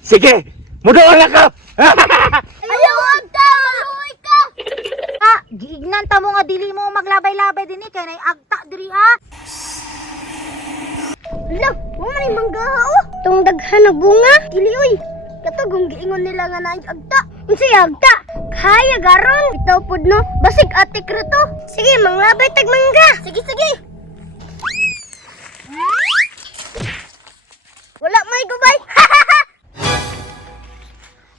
Sige, mudoon na ka. Ayaw agta, maluoy ka. Giignan ta mo nga dili mo maglabay-labay din kay nay agta diri ha. Hala, mo man mangga oh. Tung daghan na bunga. Dili oy. Katugong giingon nila nga naay agta. Unsay agta? Kaya garon. Bitaw pud no. Basig atik ra to. Sige, manglabay tag mangga. Sige, sige. Wala may gubay.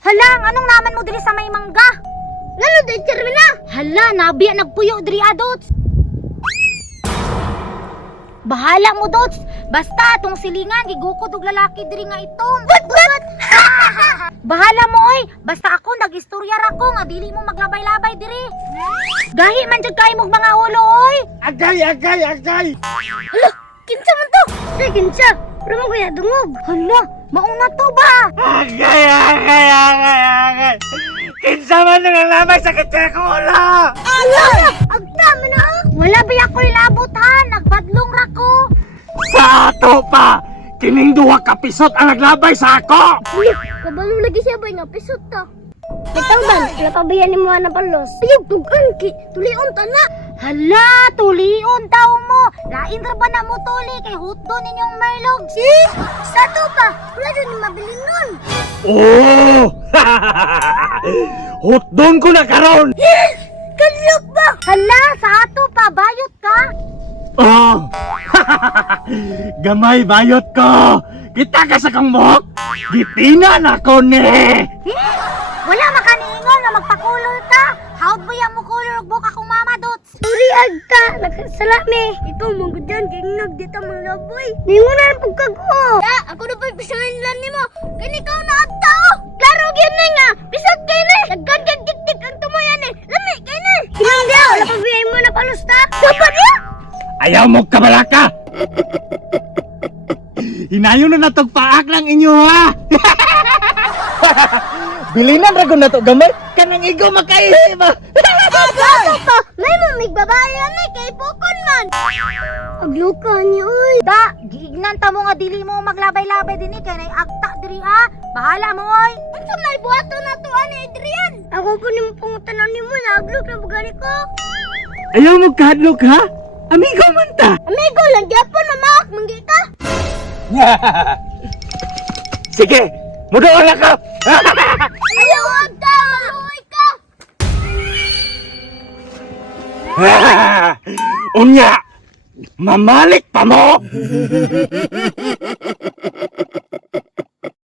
Hala, anong naman mo diri sa may mangga? Ngano day termina? Hala, nabiya nagpuyo diri adots. Bahala mo dots. Basta tong silingan gigukod og lalaki diri nga itom. What? Bahala mo oy. Basta ako nagistorya ra ko nga dili mo maglabay-labay diri. Gahi man jud kay mong mga ulo oy. Agay! Hala, kinsa man to? Say kinsa? Pero mo kaya dungog. Hala, mauna to ba? Agay! Kinsa man nang lamay sa kitya ko ulo! Ala! Agta man ah. Wala ba ako ilabot ha? Nagbadlong ra ko. Sa ato pa! Kining duha ka pisot ang naglabay sa ako! Uy, kabalo lagi siya ba nga pisot ta? Bitaw ba? Napabayan ni mo na palos. Ayog tugan ki, tulion ta na. Hala, tulion daw mo. Lain ra ba na mo tuli kay hutdo ninyong merlog? Si, sa to pa. Wala doon ni mabili nun. Oh! Hutdon ko na karon! Kadlok ba? Hala, sa ato pa. Bayot ka? Oh! Gamay bayot ko! Kita ka sa kambok! Gitinan ako ni! Wala makaniingon na magpakulor ka. Howd ba yan mo kulor og buka kong mama dots? Sorry agta, nagsalami. Ikaw mong gudyan, gingnag dito mga laboy. Ningon na ang pagkago. Ya, ako na pa'y pisahin lang ni mo. Kani ikaw na agta oh. Klaro gyan na nga, pisag kayo na. Nagkagyan tik-tik ang tumayan eh. Lami kayo na. Hinangga, wala pa biyay mo na palusta. Dapat ya? Ayaw mo kabalaka! Hinayon na natagpaak ng inyo ha! Bilinan ra ko na to gamay kanang igo makaihi ba? Ato pa, may mamig babae yan eh, kay Pokon man. Agluka niyo oy. Da, giignan ta mo nga dili mo maglabay-labay din kay nay agta diri ha. Bahala mo oy. Unsa may buhato na to ani Adrian? Ako po nimo pangutanan nimo na agluk na bugani ko. Ayaw mo kahadlok ha? Amigo man ta! Amigo lang gyapon na maak manggi ka. Sige, mudoon na ka! Ayaw agta, maluoy ka. Unya! Mamalik pa mo!